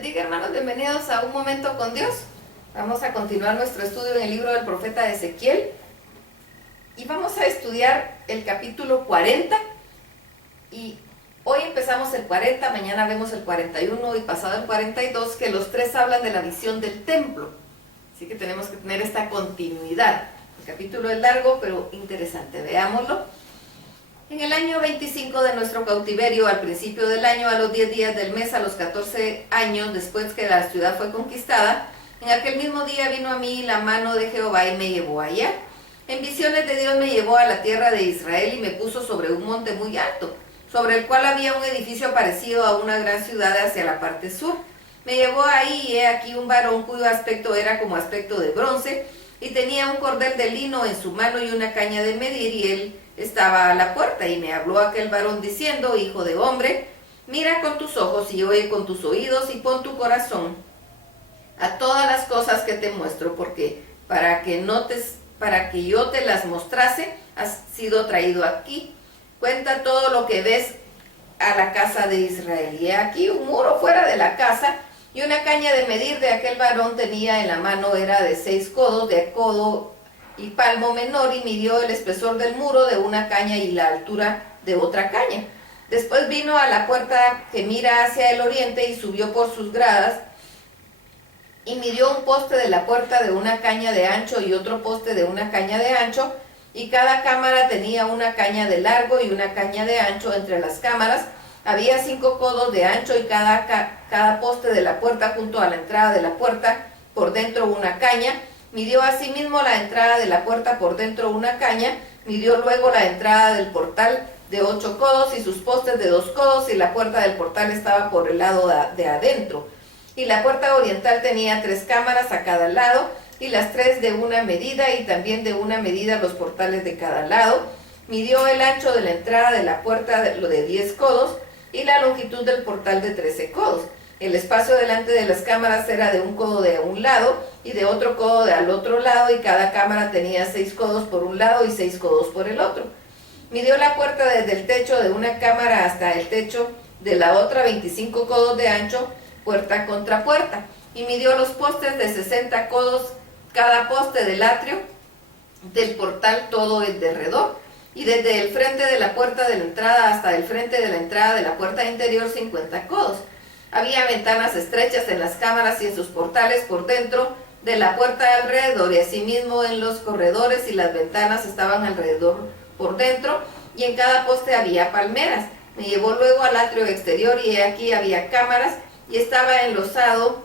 bendiga, hermanos, bienvenidos a Un Momento con Dios. Vamos a continuar nuestro estudio en el libro del profeta Ezequiel y vamos a estudiar el capítulo 40 y hoy empezamos el 40, mañana vemos el 41 y pasado el 42, que los tres hablan de la visión del templo, así que tenemos que tener esta continuidad. El capítulo es largo pero interesante, veámoslo. En el año 25 de nuestro cautiverio, al principio del año, a los 10 días del mes, a los 14 años después que la ciudad fue conquistada, en aquel mismo día vino a mí la mano de Jehová y me llevó allá. En visiones de Dios me llevó a la tierra de Israel y me puso sobre un monte muy alto, sobre el cual había un edificio parecido a una gran ciudad hacia la parte sur. Me llevó ahí y he aquí un varón cuyo aspecto era como aspecto de bronce, y tenía un cordel de lino en su mano y una caña de medir, y él estaba a la puerta, y me habló aquel varón diciendo: hijo de hombre, mira con tus ojos y oye con tus oídos y pon tu corazón a todas las cosas que te muestro, porque para que yo te las mostrase has sido traído aquí. Cuenta todo lo que ves a la casa de Israel. Y aquí un muro fuera de la casa, y una caña de medir de aquel varón tenía en la mano, era de 6 codos, de codo y palmo menor, y midió el espesor del muro de una caña y la altura de otra caña. Después vino a la puerta que mira hacia el oriente y subió por sus gradas, y midió un poste de la puerta de una caña de ancho y otro poste de una caña de ancho, y cada cámara tenía una caña de largo y una caña de ancho. Entre las cámaras había 5 codos de ancho, y cada poste de la puerta junto a la entrada de la puerta por dentro una caña. Midió asimismo la entrada de la puerta por dentro una caña. Midió luego la entrada del portal de 8 codos y sus postes de 2 codos, y la puerta del portal estaba por el lado de adentro. Y la puerta oriental tenía 3 cámaras a cada lado, y las 3 de una medida, y también de una medida los portales de cada lado. Midió el ancho de la entrada de la puerta de 10 codos, y la longitud del portal de 13 codos. El espacio delante de las cámaras era de 1 codo de un lado y de otro codo al otro lado, y cada cámara tenía 6 codos por un lado y 6 codos por el otro. Midió la puerta desde el techo de una cámara hasta el techo de la otra, 25 codos de ancho, puerta contra puerta, y midió los postes de 60 codos cada poste del atrio del portal, todo el derredor, y desde el frente de la puerta de la entrada hasta el frente de la entrada de la puerta interior 50 codos. Había ventanas estrechas en las cámaras y en sus portales por dentro de la puerta alrededor, y asimismo en los corredores, y las ventanas estaban alrededor por dentro, y en cada poste había palmeras. Me llevó luego al atrio exterior, y aquí había cámaras, y estaba enlosado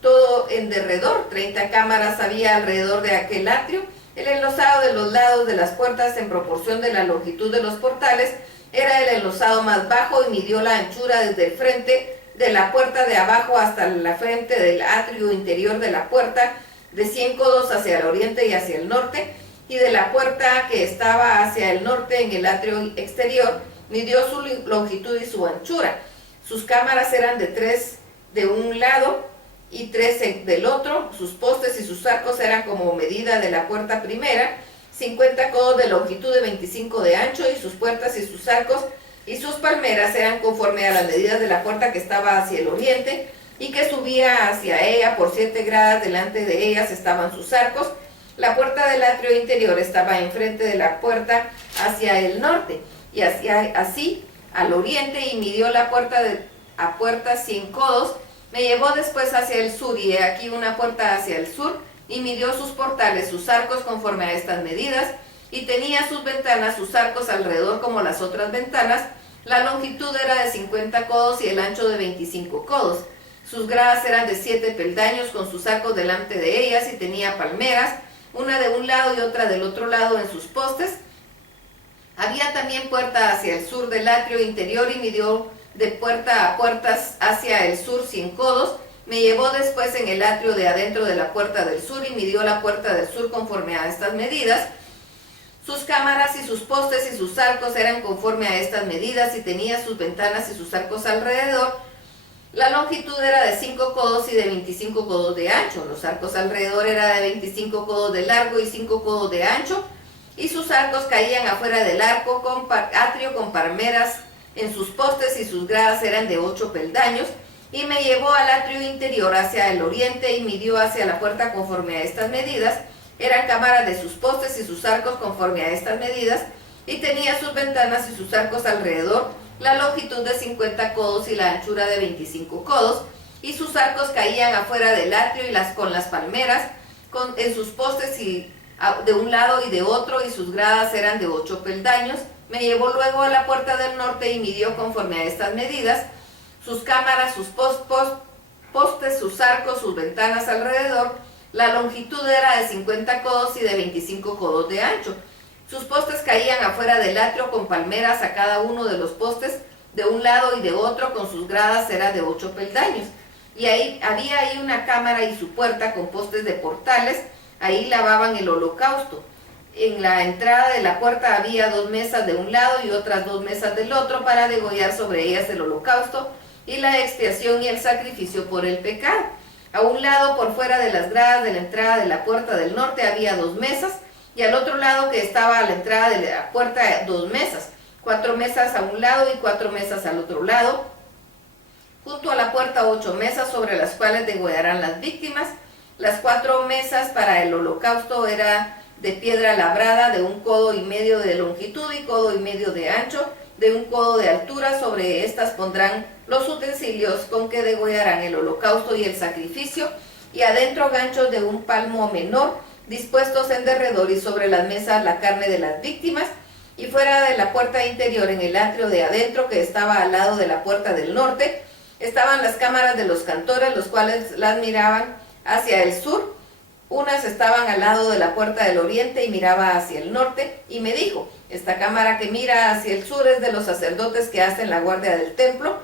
todo en derredor. 30 cámaras había alrededor de aquel atrio. El enlosado de los lados de las puertas, en proporción de la longitud de los portales, era el enlosado más bajo, y midió la anchura desde el frente de la puerta de abajo hasta la frente del atrio interior de la puerta, de 100 codos hacia el oriente y hacia el norte, y de la puerta que estaba hacia el norte en el atrio exterior, midió su longitud y su anchura. Sus cámaras eran de 3 de un lado y 3 del otro. Sus postes y sus arcos eran como medida de la puerta primera, 50 codos de longitud y 25 de ancho, y sus puertas y sus arcos y sus palmeras eran conforme a las medidas de la puerta que estaba hacia el oriente y que subía hacia ella por 7 gradas. Delante de ellas estaban sus arcos. La puerta del atrio interior estaba enfrente de la puerta hacia el norte y así al oriente, y midió la puerta a puerta 100 codos. Me llevó después hacia el sur, y he aquí una puerta hacia el sur, y midió sus portales, sus arcos conforme a estas medidas, y tenía sus ventanas, sus arcos alrededor como las otras ventanas. La longitud era de 50 codos y el ancho de 25 codos. Sus gradas eran de 7 peldaños con sus arcos delante de ellas, y tenía palmeras, una de un lado y otra del otro lado en sus postes. Había también puerta hacia el sur del atrio interior, y midió de puerta a puertas hacia el sur 100 codos. Me llevó después en el atrio de adentro de la puerta del sur, y midió la puerta del sur conforme a estas medidas. Sus cámaras y sus postes y sus arcos eran conforme a estas medidas, y tenía sus ventanas y sus arcos alrededor. La longitud era de 5 codos y de 25 codos de ancho. Los arcos alrededor era de 25 codos de largo y 5 codos de ancho, y sus arcos caían afuera del arco atrio con palmeras en sus postes, y sus gradas eran de 8 peldaños. y me llevó al atrio interior hacia el oriente y midió hacia la puerta conforme a estas medidas. Eran cámaras de sus postes y sus arcos conforme a estas medidas, y tenía sus ventanas y sus arcos alrededor, la longitud de 50 codos y la anchura de 25 codos, y sus arcos caían afuera del atrio y con las palmeras en sus postes y de un lado y de otro, y sus gradas eran de 8 peldaños. Me llevó luego a la puerta del norte y midió conforme a estas medidas sus cámaras, sus postes, sus arcos, sus ventanas alrededor. La longitud era de 50 codos y de 25 codos de ancho. Sus postes caían afuera del atrio con palmeras a cada uno de los postes de un lado y de otro, con sus gradas era de 8 peldaños. Y había ahí una cámara y su puerta con postes de portales. Ahí lavaban el holocausto. En la entrada de la puerta había 2 mesas de un lado y otras 2 mesas del otro para degollar sobre ellas el holocausto y la expiación y el sacrificio por el pecado. A un lado, por fuera de las gradas de la entrada de la puerta del norte, había 2 mesas, y al otro lado, que estaba a la entrada de la puerta, 2 mesas, 4 mesas a un lado y 4 mesas al otro lado. Junto a la puerta 8 mesas sobre las cuales degollarán las víctimas. Las 4 mesas para el holocausto eran de piedra labrada, de 1,5 codos de longitud y 1,5 codos de ancho, de 1 codo de altura. Sobre estas pondrán los utensilios con que degollarán el holocausto y el sacrificio, y adentro ganchos de 1 palmo menor, dispuestos en derredor, y sobre las mesas la carne de las víctimas. Y fuera de la puerta interior, en el atrio de adentro, que estaba al lado de la puerta del norte, estaban las cámaras de los cantores, los cuales las miraban hacia el sur. Unas estaban al lado de la puerta del oriente y miraba hacia el norte, y me dijo: esta cámara que mira hacia el sur es de los sacerdotes que hacen la guardia del templo,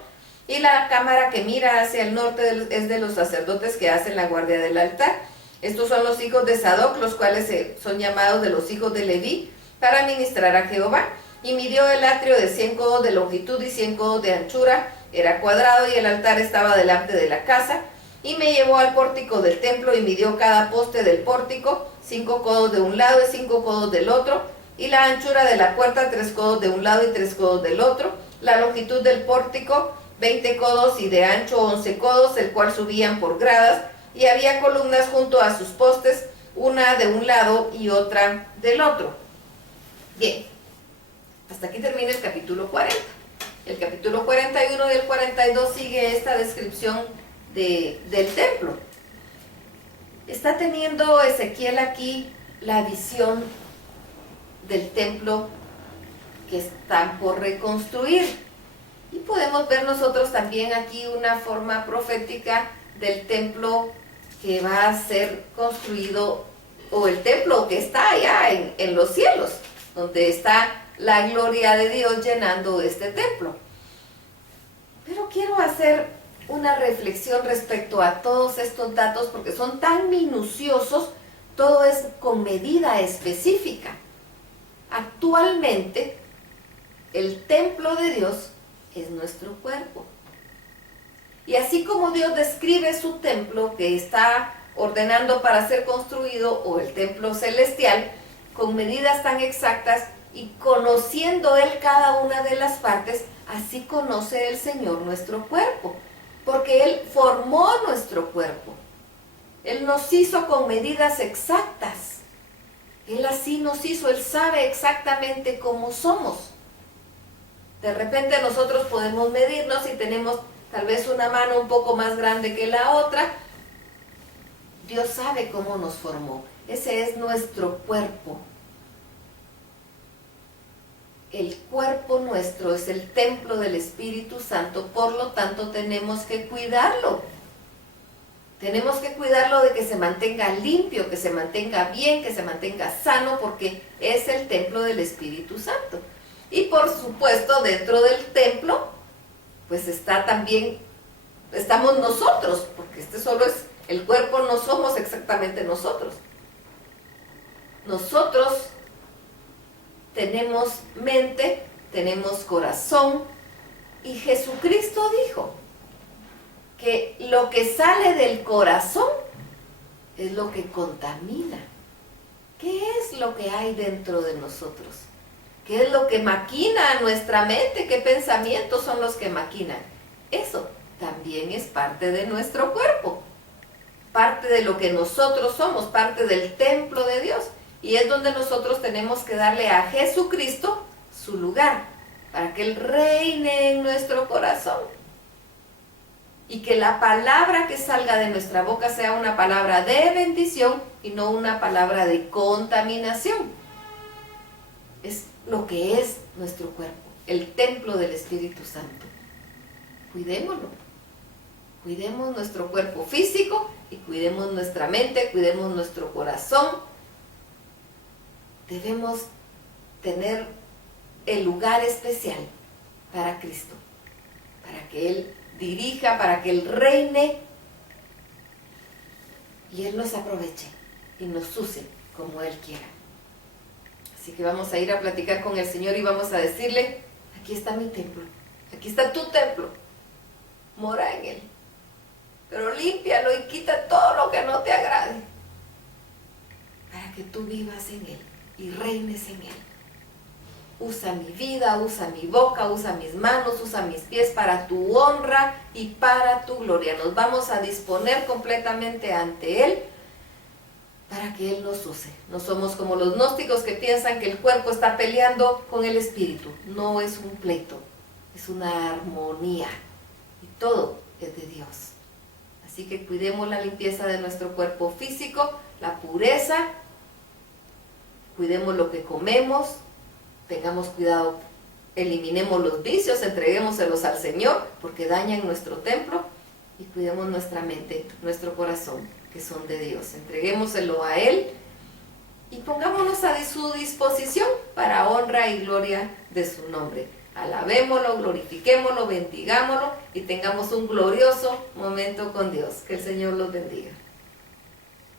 y la cámara que mira hacia el norte es de los sacerdotes que hacen la guardia del altar. Estos son los hijos de Sadoc, los cuales son llamados de los hijos de Leví, para ministrar a Jehová. Y midió el atrio de 100 codos de longitud y 100 codos de anchura, era cuadrado, y el altar estaba delante de la casa. Y me llevó al pórtico del templo y midió cada poste del pórtico, 5 codos de un lado y 5 codos del otro, y la anchura de la puerta 3 codos de un lado y 3 codos del otro. La longitud del pórtico 20 codos y de ancho 11 codos, el cual subían por gradas, y había columnas junto a sus postes, una de un lado y otra del otro. Bien, hasta aquí termina el capítulo 40. El capítulo 41 y el 42 sigue esta descripción del templo. Está teniendo Ezequiel aquí la visión del templo que están por reconstruir. Y podemos ver nosotros también aquí una forma profética del templo que va a ser construido, o el templo que está allá en los cielos, donde está la gloria de Dios llenando este templo. Pero quiero hacer una reflexión respecto a todos estos datos, porque son tan minuciosos, todo es con medida específica. Actualmente, el templo de Dios es nuestro cuerpo. Y así como Dios describe su templo que está ordenando para ser construido, o el templo celestial, con medidas tan exactas y conociendo Él cada una de las partes, así conoce el Señor nuestro cuerpo, porque Él formó nuestro cuerpo. Él nos hizo con medidas exactas. Él así nos hizo, Él sabe exactamente cómo somos. De repente nosotros podemos medirnos y tenemos tal vez una mano un poco más grande que la otra. Dios sabe cómo nos formó. Ese es nuestro cuerpo. El cuerpo nuestro es el templo del Espíritu Santo, por lo tanto tenemos que cuidarlo. Tenemos que cuidarlo de que se mantenga limpio, que se mantenga bien, que se mantenga sano, porque es el templo del Espíritu Santo. Y por supuesto, dentro del templo, pues estamos nosotros, porque este solo es el cuerpo, no somos exactamente nosotros. Nosotros tenemos mente, tenemos corazón, y Jesucristo dijo que lo que sale del corazón es lo que contamina. ¿Qué es lo que hay dentro de nosotros? ¿Qué es lo que maquina nuestra mente? ¿Qué pensamientos son los que maquinan? Eso también es parte de nuestro cuerpo, parte de lo que nosotros somos, parte del templo de Dios. Y es donde nosotros tenemos que darle a Jesucristo su lugar, para que Él reine en nuestro corazón. Y que la palabra que salga de nuestra boca sea una palabra de bendición y no una palabra de contaminación. Es lo que es nuestro cuerpo, el templo del Espíritu Santo. Cuidémoslo. Cuidemos nuestro cuerpo físico y cuidemos nuestra mente, cuidemos nuestro corazón. Debemos tener el lugar especial para Cristo, para que Él dirija, para que Él reine y Él nos aproveche y nos use como Él quiera. Así que vamos a ir a platicar con el Señor y vamos a decirle: aquí está mi templo, aquí está tu templo, mora en Él, pero límpialo y quita todo lo que no te agrade, para que tú vivas en Él y reines en Él. Usa mi vida, usa mi boca, usa mis manos, usa mis pies para tu honra y para tu gloria. Nos vamos a disponer completamente ante Él para que Él nos use. No somos como los gnósticos que piensan que el cuerpo está peleando con el espíritu. No es un pleito, es una armonía y todo es de Dios. Así que cuidemos la limpieza de nuestro cuerpo físico, la pureza, cuidemos lo que comemos, tengamos cuidado, eliminemos los vicios, entreguémoselos al Señor porque dañan nuestro templo, y cuidemos nuestra mente, nuestro corazón, que son de Dios. Entreguémoselo a Él y pongámonos a su disposición para honra y gloria de su nombre. Alabémoslo, glorifiquémoslo, bendigámoslo y tengamos un glorioso momento con Dios. Que el Señor los bendiga.